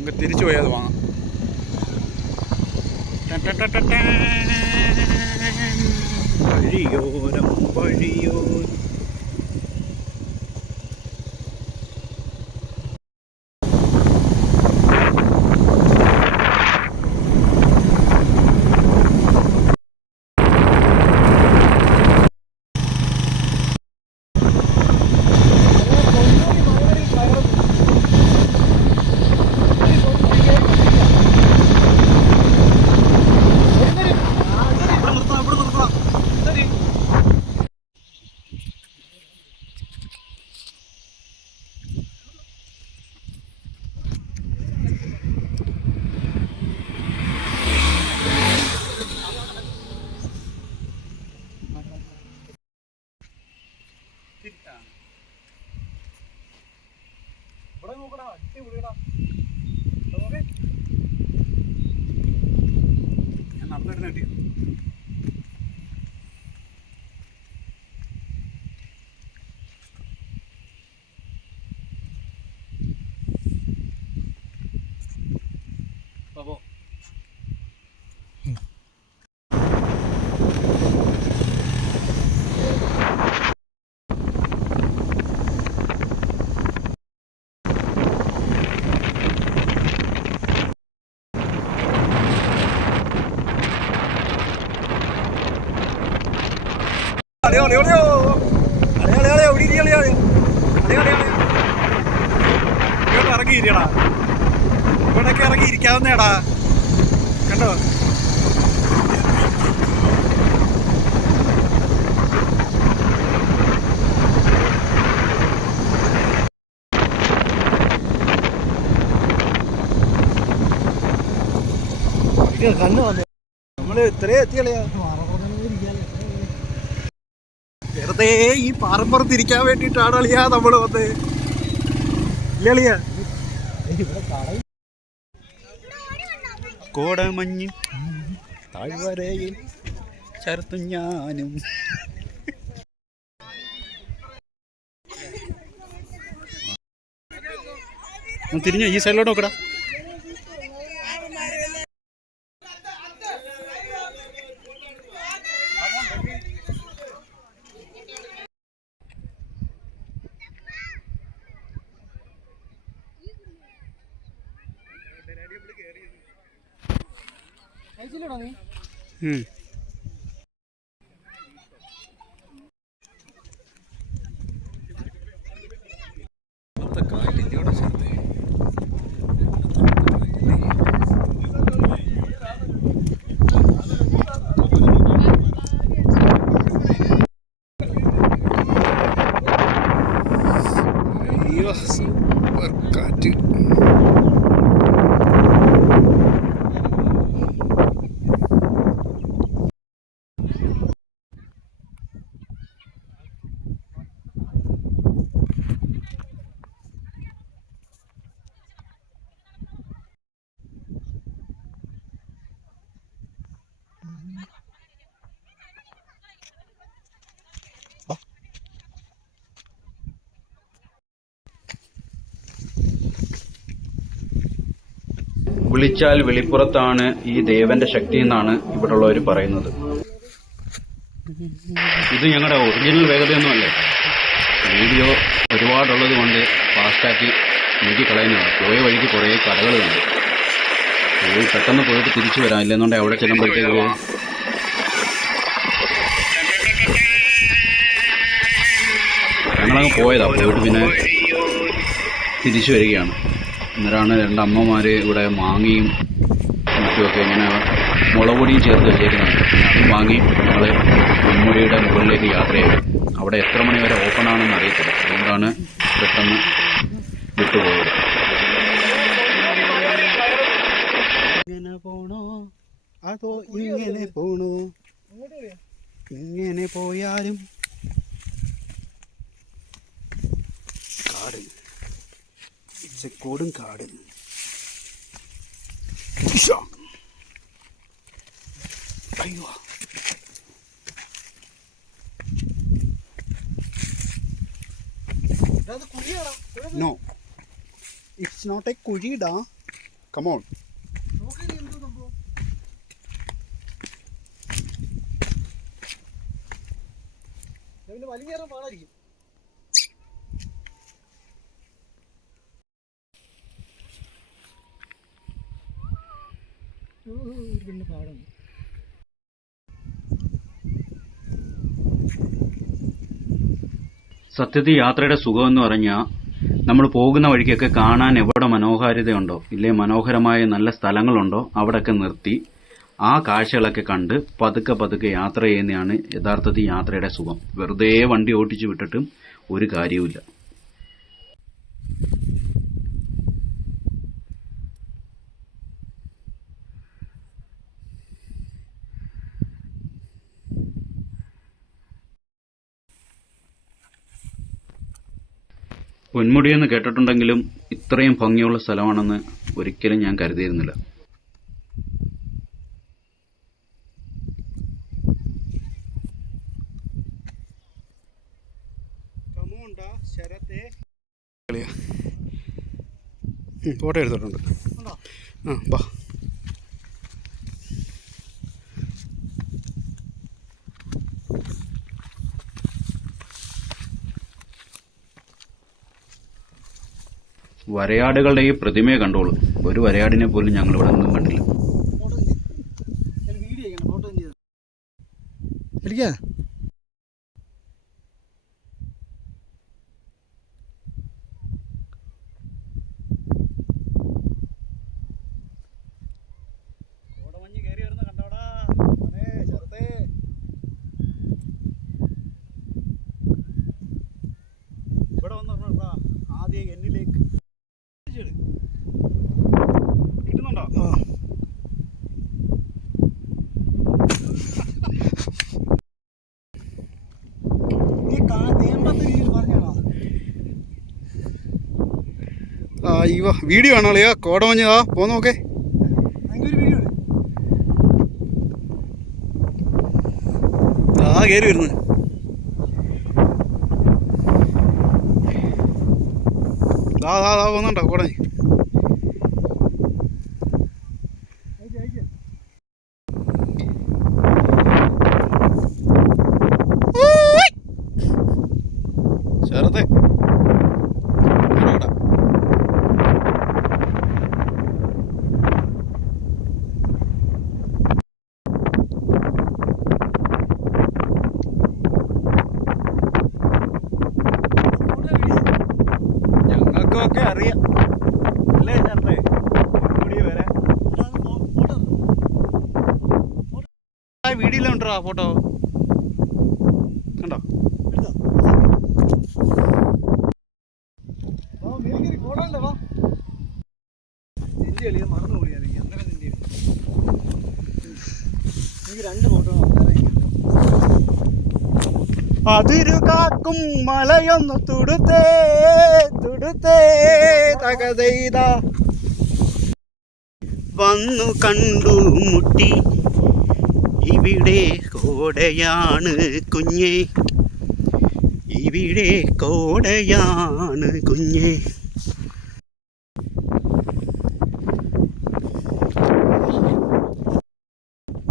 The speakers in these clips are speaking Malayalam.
നമുക്ക് തിരിച്ചു പോയി അത് വാങ്ങാം. വഴിയോരം വഴിയോരം ഞാൻ നടന്നിട്ട് കിട്ടിയ അപ്പോൾ ഇറങ്ങിയിരിക്കടാ, ഇവിടൊക്കെ ഇറങ്ങി ഇരിക്കാവുന്നേടാ. കണ്ടോ കണ്ണു വന്നു. നമ്മള് ഇത്രയും എത്തിയളയാ വെറുതെ ഈ പാറമ്പുറത്തിരിക്കാൻ വേണ്ടിയിട്ടാണ് അളിയാ നമ്മള് വന്ന്. ഇല്ലളിയാ കോടമഞ്ഞിൻ താഴ്വരയിൽ ചരത്തും ഞാനും. തിരിഞ്ഞോ, ഈ സൈഡിലോട്ട് നോക്കടാ. സൂപ്പർ കാറ്റ്. വിളിച്ചാൽ വെളിപ്പുറത്താണ് ഈ ദേവന്റെ ശക്തി എന്നാണ് ഇവിടെയുള്ളവർ പറയുന്നത്. ഇത് ഞങ്ങളുടെ ഒറിജിനൽ വേഗതയൊന്നുമല്ല, വീഡിയോ ഒരുപാടുള്ളത് കൊണ്ട് ഫാസ്റ്റാക്കി നീക്കിക്കളയുന്നതാണ്. പോയ വഴിക്ക് കുറേ കടകൾ കണ്ടു, പോയി പെട്ടെന്ന് പോയിട്ട് തിരിച്ചു വരാം, ഇല്ലെന്നുണ്ടെങ്കിൽ അവിടെ ചെല്ലുമ്പോഴത്തേക്ക് ഞങ്ങളങ്ങ് പോയതാണ്. പോയിട്ട് പിന്നെ തിരിച്ചു വരികയാണ്. അന്നേരമാണ് രണ്ടമ്മമാർ ഇവിടെ മാങ്ങയും മറ്റുമൊക്കെ ഇങ്ങനെ മുളകുപൊടിയും ചേർത്ത് വെച്ചേക്കുന്നത്. അത് വാങ്ങി ഞങ്ങൾ പൊന്മുടിയുടെ മുകളിലേക്ക് യാത്ര ചെയ്തു. അവിടെ എത്ര മണി വരെ ഓപ്പൺ ആണെന്ന് അറിയത്തില്ല, അതുകൊണ്ടാണ് പെട്ടെന്ന് വിട്ടുപോയത്. ഇങ്ങനെ പോണോ അതോ ഇങ്ങനെ പോണോ? ഇങ്ങനെ പോയാലും കാട്, കൊടും കാട്. അയ്യോ, നോ, ഇറ്റ്സ് നോട്ട് എ കുഴിടാ. കമോൺ. വലിഞ്ഞേറാൻ പാടായിരിക്കും. പിന്നെ പാടാണ്. സത്യത്തിൽ യാത്രയുടെ സുഖമെന്ന് പറഞ്ഞാൽ നമ്മൾ പോകുന്ന വഴിക്കൊക്കെ കാണാൻ എവിടെ മനോഹാരിതയുണ്ടോ ഇല്ലേ മനോഹരമായ നല്ല സ്ഥലങ്ങളുണ്ടോ അവിടെയൊക്കെ നിർത്തി ആ കാഴ്ചകളൊക്കെ കണ്ട് പതുക്കെ പതുക്കെ യാത്ര ചെയ്യുന്നതാണ് യഥാർത്ഥത്തിൽ യാത്രയുടെ സുഖം. വെറുതെ വണ്ടി ഓടിച്ചു വിട്ടിട്ടും ഒരു കാര്യവുമില്ല. പൊന്മുടിയെന്ന് കേട്ടിട്ടുണ്ടെങ്കിലും ഇത്രയും ഭംഗിയുള്ള സ്ഥലമാണെന്ന് ഒരിക്കലും ഞാൻ കരുതിയിരുന്നില്ല. ഫോട്ടോ എടുത്തിട്ടുണ്ട്. ആ ബാ. വരയാടുകളുടെ ഈ പ്രതിമയെ കണ്ടോളൂ. ഒരു വരയാടിനെ പോലും ഞങ്ങൾ ഇവിടെ ഒന്നും കണ്ടില്ല. ഇവിടെ വന്നു ആദ്യം എന്നിലേക്ക് കിട്ടുന്നുണ്ടോ? വീഡിയോ ആണോ അളിയാ? കോടമഞ്ഞതാ പോന്ന് നോക്കേ. ആ കയറി വരുന്നത്. പോകുന്നുണ്ടോ കോടഞ്ഞ്? ചേർത്തേ ഞങ്ങൾക്കൊക്കെ അറിയാം അല്ലേ ചേർത്തേ? വരെ വീഡിയോയിലുണ്ടോ ഫോട്ടോ? കണ്ടോ? മറന്നുകൂടിയാ അന്നേരം എനിക്ക് 2 ഫോട്ടോ. അതിരു കാക്കും മലയൊന്നു തുടുത്തേ തുടുത്തേ തകതെയ്ത വന്നു കണ്ടു മുട്ടി ഇവിടെ കോടയാണ് കുഞ്ഞേ, ഇവിടെ കോടയാണ് കുഞ്ഞേ.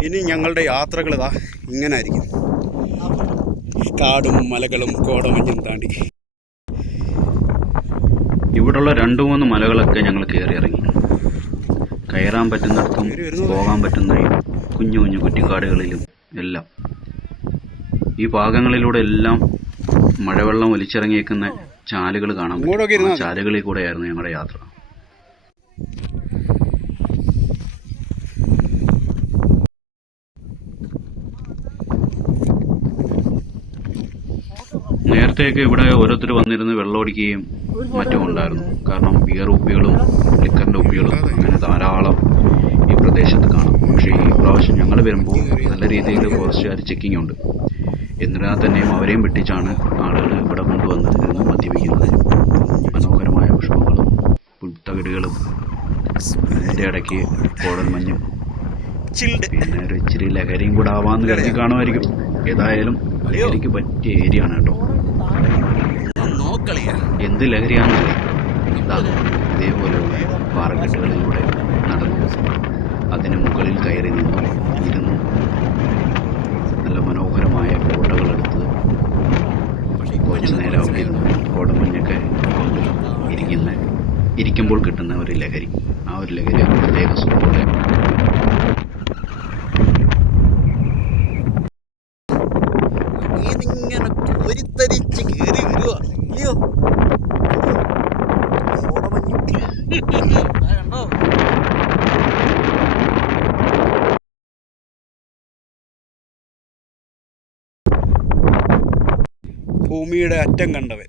ഇനി ഞങ്ങളുടെ യാത്രകൾ ഇതാ ഇങ്ങനെ ആയിരിക്കും. കാടും മലകളും കോടമഞ്ഞും താണ്ടി. ഇവിടുള്ള 2-3 മലകളൊക്കെ ഞങ്ങൾ കയറി ഇറങ്ങി. കയറാൻ പറ്റുന്നിടത്തും പോകാൻ പറ്റുന്ന കുഞ്ഞു കുഞ്ഞു കുറ്റിക്കാടുകളിലും എല്ലാം ഈ ഭാഗങ്ങളിലൂടെ എല്ലാം മഴവെള്ളം ഒലിച്ചിറങ്ങിയേക്കുന്ന ചാലുകൾ കാണാൻ പറ്റും. ചാലുകളിൽ കൂടെയായിരുന്നു ഞങ്ങളുടെ യാത്ര. നേരത്തെയൊക്കെ ഇവിടെ ഓരോരുത്തർ വന്നിരുന്ന് വെള്ളമടിക്കുകയും മറ്റും ഉണ്ടായിരുന്നു. കാരണം ബിയർ കുപ്പികളും ലിക്കറിൻ്റെ കുപ്പികളും അങ്ങനെ ധാരാളം ഈ പ്രദേശത്ത് കാണാം. പക്ഷേ ഈ പ്രാവശ്യം ഞങ്ങൾ വരുമ്പോൾ നല്ല രീതിയിൽ ഫോറസ്റ്റുകാർ ചെക്കിംഗ് ഉണ്ട്. എന്നിരുന്നാൽ തന്നെയും അവരെയും വെട്ടിച്ചാണ് ആളുകൾ ഇവിടെ കൊണ്ടുവന്ന് ഇരുന്ന് മദ്യപിക്കുന്നത്. മനോഹരമായ പുഷ്പങ്ങളും പുൽത്തകിടുകളും അതിൻ്റെ ഇടയ്ക്ക് കോടൽ മഞ്ഞും പിന്നെ ഒരു ഇച്ചിരി ലഹരിയും കൂടെ ആവാന്ന് കരുതി കാണുമായിരിക്കും. ഏതായാലും ലഹരിക്ക് പറ്റിയ ഏരിയ ആണ് കേട്ടോ. എന്ത് ലഹരിയാണെന്നറിയാം. ഇതേപോലെ പാറക്കെട്ടുകളിലൂടെ അതിന് മുകളിൽ കയറി ഇരുന്നു നല്ല മനോഹരമായ ഫോട്ടോകളെടുത്ത് കുറച്ച് നേരം അവിടെ ഇരുന്ന് കോടമഞ്ഞൊക്കെ ഇരിക്കുമ്പോൾ കിട്ടുന്ന ഒരു ലഹരി, ആ ഒരു ലഹരി പ്രത്യേക സുഖമുണ്ട്. ഇങ്ങനെ കോരിത്തരിച്ച് കയറി വരുക ഇല്ലയോ? കണ്ടോ? ഭൂമിയുടെ അറ്റം കണ്ടവൻ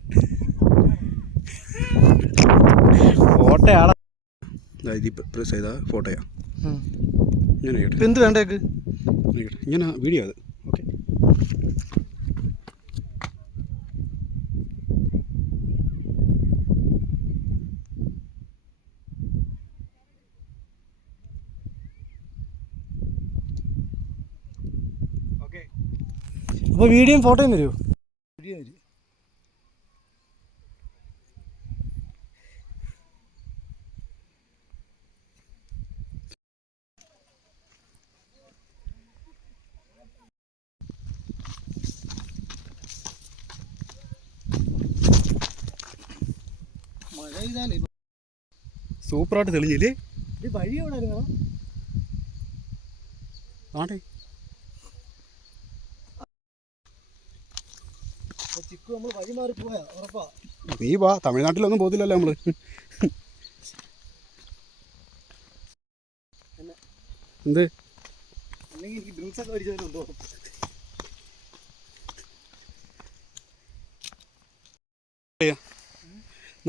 ഫോട്ടോയാളാ. പ്രസ് ചെയ്താൽ ഫോട്ടോയാ. ഇങ്ങനെ എന്ത് വേണ്ടേക്ക് ഇങ്ങനെ വീഡിയോ അത്. ഓക്കെ, അപ്പോൾ വീഡിയോയും ഫോട്ടോയും തരുമോ? വീഡിയോ തരും. മഴ ഇതാലേ സൂപ്പറായിട്ട് തെളിഞ്ഞില്ലേ? ഇത് വഴി എവിടെ ആയിരുന്നു? ആണ്ടേ ചിക്കു നമ്മൾ വഴി മാറി പോയാ ഉറപ്പാ. നീ വാ, തമിഴ്നാട്ടിലൊന്നും പോകത്തില്ലല്ലോ നമ്മള്. എന്ത് അല്ലെങ്കിൽ എനിക്ക് ഡ്രിങ്ക്സ് ഒക്കെ അടിച്ചതിനുണ്ടോ?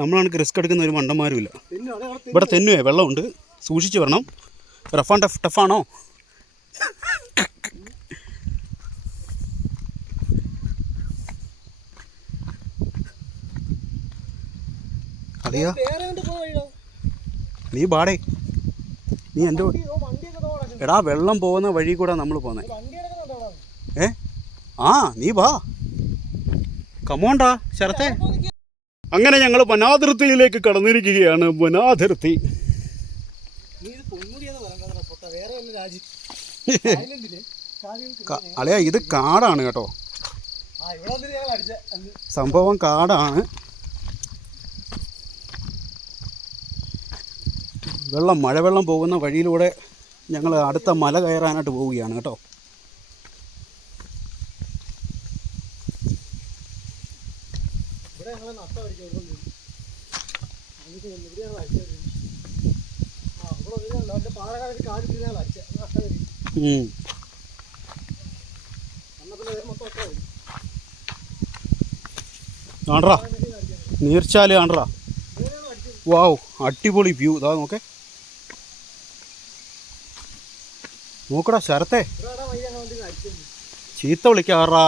നമ്മളാണെങ്കിൽ റിസ്ക് എടുക്കുന്ന ഒരു മണ്ടന്മാരുമില്ല. ഇവിടെ തെന്നുവേ വെള്ളമുണ്ട്, സൂക്ഷിച്ച് വരണം. റഫ് ആൻഡ് ടഫാണോ? അറിയാ നീ ബാടേ, നീ എൻ്റെ എടാ വെള്ളം പോകുന്ന വഴി കൂടെ നമ്മൾ പോന്നെ. ആ നീ വാ, കമോണ്ടാ ശരത്തെ. അങ്ങനെ ഞങ്ങൾ വനാതിർത്തിയിലേക്ക് കടന്നിരിക്കുകയാണ്. വനാതിർത്തി അളിയാ, ഇത് കാടാണ് കേട്ടോ, സംഭവം കാടാണ്. മഴവെള്ളം പോകുന്ന വഴിയിലൂടെ ഞങ്ങൾ അടുത്ത മല കയറാനായിട്ട് പോവുകയാണ് കേട്ടോ. ആണ്ട്രാ നീർച്ചാല് ആണ്ട്രാ. വാവ്, അടിപൊളി വ്യൂ. ഇതാ നോക്കടാ ശരത്തെ, ചീത്ത വിളിക്കാറാ.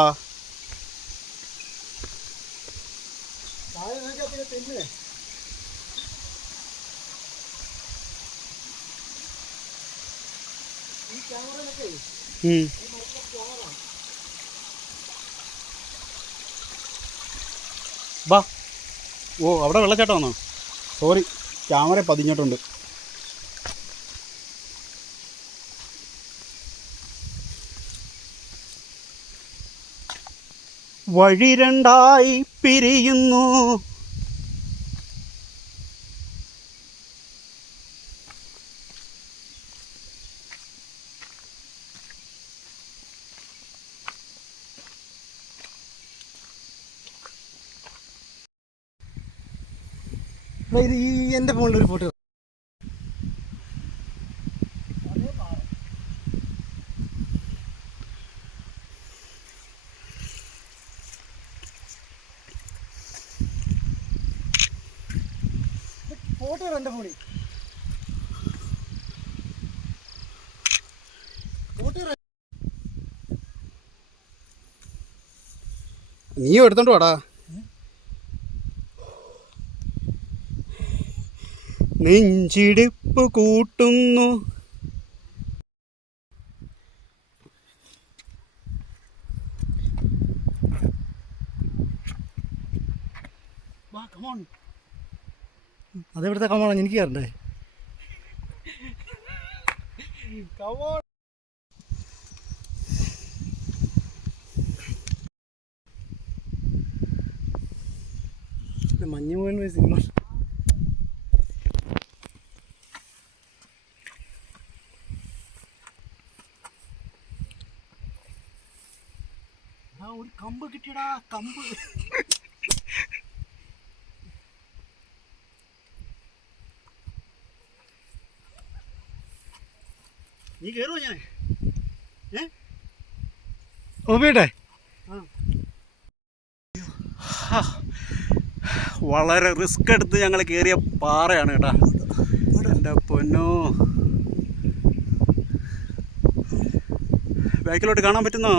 ബാ. ഓ അവിടെ വെള്ളച്ചാട്ടം വന്നോ? സോറി, ക്യാമറ പതിഞ്ഞിട്ടുണ്ട്. വഴി രണ്ടായി പിരിയുന്നു. ഇത് ഈ എൻ്റെ ഫോണിലൊരു ഫോട്ടോ. ഫോട്ടോ എൻ്റെ ഫോണിൽ നീ എടുത്തോണ്ട് വാടാ. നെഞ്ചിടിപ്പ് കൂട്ടുന്നു. അതെവിടുത്തെ കമാണോ എനിക്ക് കയറണ്ടേ? മഞ്ഞുമോൻ സിനിമ ഒരു കമ്പ് കിട്ടിയടാ, കമ്പ്. നീ കയറുമോ ഞാൻ ഓബിയുടെ വളരെ റിസ്ക് എടുത്ത് ഞങ്ങൾ കയറിയ പാറയാണ് കേട്ടോ. എൻ്റെ പൊന്നോ, ബാക്കിലോട്ട് കാണാൻ പറ്റുന്നോ?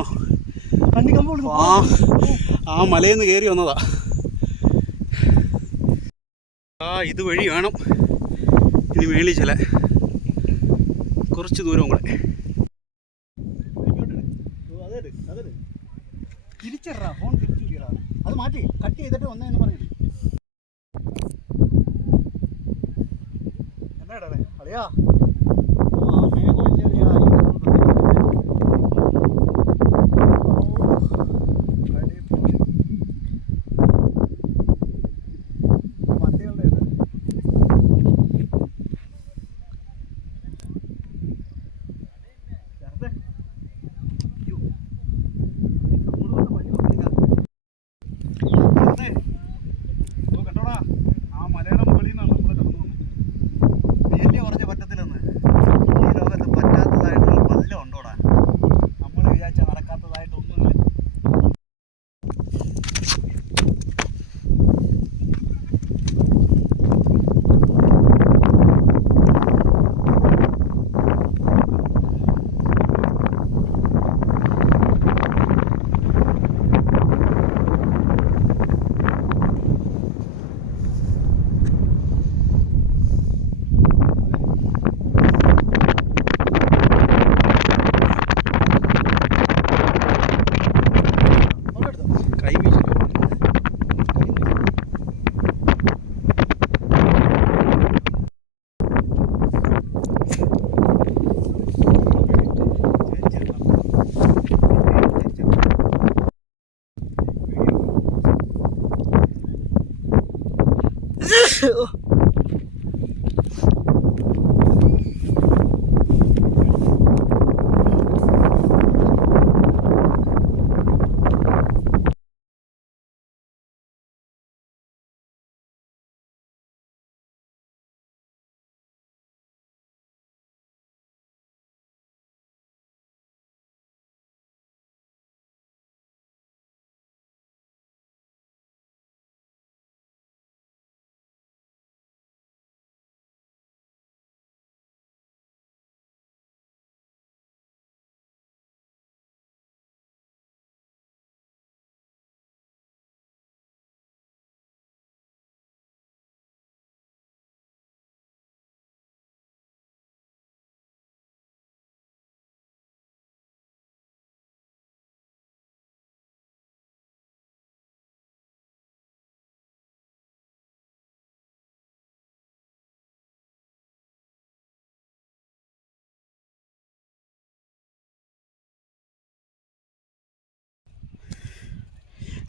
ആ മലയിൽ നിന്ന് കയറി വന്നതാ. ഇത് വഴി വേണം ഇനി മേളിൽ ചില കുറച്ച് ദൂരം കൂടെ. തിരിച്ചറാ, ഫോൺ തിരിച്ചു വിളിക്കടാ. അത് മാറ്റി കട്ട് ചെയ്തിട്ട് വന്നതെന്ന് പറഞ്ഞിട്ട് എന്നാടാ അളിയാ.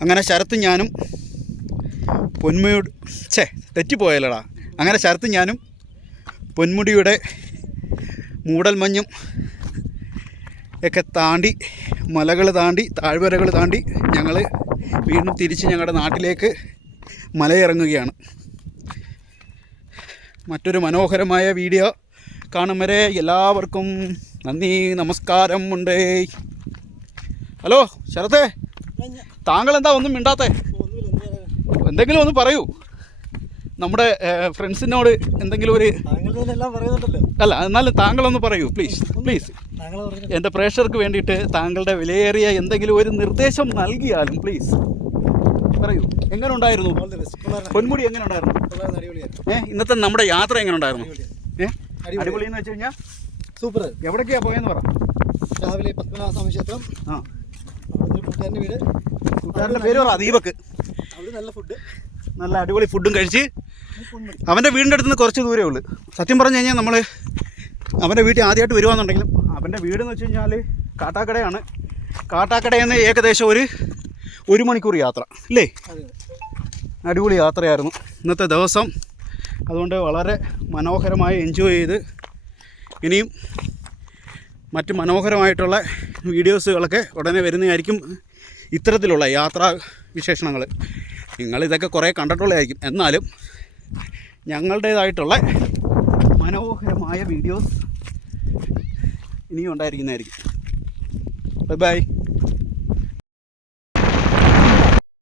അങ്ങനെ ശരത്തും ഞാനും പൊന്മുടിയുടെ തെറ്റിപ്പോയല്ലടാ. അങ്ങനെ ശരത്തും ഞാനും പൊന്മുടിയുടെ മൂടൽമഞ്ഞും ഒക്കെ താണ്ടി, മലകൾ താണ്ടി, താഴ്വരകൾ താണ്ടി ഞങ്ങൾ വീണ്ടും തിരിച്ച് ഞങ്ങളുടെ നാട്ടിലേക്ക് മലയിറങ്ങുകയാണ്. മറ്റൊരു മനോഹരമായ വീഡിയോ കാണും വരെ എല്ലാവർക്കും നന്ദി, നമസ്കാരം ഉണ്ട്. ഹലോ ശരത്തേ, താങ്കൾ എന്താ ഒന്നും മിണ്ടാത്തേ? എന്തെങ്കിലും ഒന്ന് പറയൂ. നമ്മുടെ ഫ്രണ്ട്സിനോട് എന്തെങ്കിലും ഒരു അല്ല, എന്നാലും താങ്കളൊന്ന് പറയൂ പ്ലീസ് പ്ലീസ്. എൻ്റെ പ്രേക്ഷകർക്ക് വേണ്ടിയിട്ട് താങ്കളുടെ വിലയേറിയ എന്തെങ്കിലും ഒരു നിർദ്ദേശം നൽകിയാലും പ്ലീസ് പറയൂ. എങ്ങനെ ഉണ്ടായിരുന്നു പൊന്മുടി? എങ്ങനെ ഉണ്ടായിരുന്നു? ഇന്നത്തെ നമ്മുടെ യാത്ര എങ്ങനെ ഉണ്ടായിരുന്നു? അടിപൊളി എന്ന് വെച്ച് കഴിഞ്ഞാൽ സൂപ്പർ. എവിടേക്കാണ് പോയെന്ന് പറ. രാവിലെ പത്മനാഭസ്വാമി ക്ഷേത്രം, കൂട്ടുകാരൻ്റെ വീട്, കൂട്ടുകാരൻ്റെ പേര് പറ, ദീപക്. അവിടെ നല്ല ഫുഡ്, നല്ല അടിപൊളി ഫുഡും കഴിച്ച് അവൻ്റെ വീടിൻ്റെ അടുത്ത് നിന്ന് കുറച്ച് ദൂരമേ ഉള്ളൂ. സത്യം പറഞ്ഞു കഴിഞ്ഞാൽ നമ്മൾ അവൻ്റെ വീട്ടിൽ ആദ്യമായിട്ട് വരുവാന്നുണ്ടെങ്കിലും അവൻ്റെ വീടെന്ന് വെച്ച് കഴിഞ്ഞാൽ കാട്ടാക്കടയാണ്. കാട്ടാക്കടയിൽ നിന്ന് ഏകദേശം ഒരു മണിക്കൂർ യാത്ര അല്ലേ? അടിപൊളി യാത്രയായിരുന്നു ഇന്നത്തെ ദിവസം. അതുകൊണ്ട് വളരെ മനോഹരമായി എൻജോയ് ചെയ്ത് ഇനിയും മറ്റ് മനോഹരമായിട്ടുള്ള വീഡിയോസുകളൊക്കെ ഉടനെ വരുന്നതായിരിക്കും. ഇത്തരത്തിലുള്ള യാത്രാ വിശേഷണങ്ങൾ നിങ്ങളിതൊക്കെ കുറേ കണ്ടിട്ടുള്ളതായിരിക്കും. എന്നാലും ഞങ്ങളുടേതായിട്ടുള്ള മനോഹരമായ വീഡിയോസ് ഇനിയും ഉണ്ടായിരിക്കുന്നതായിരിക്കും. Bye bye.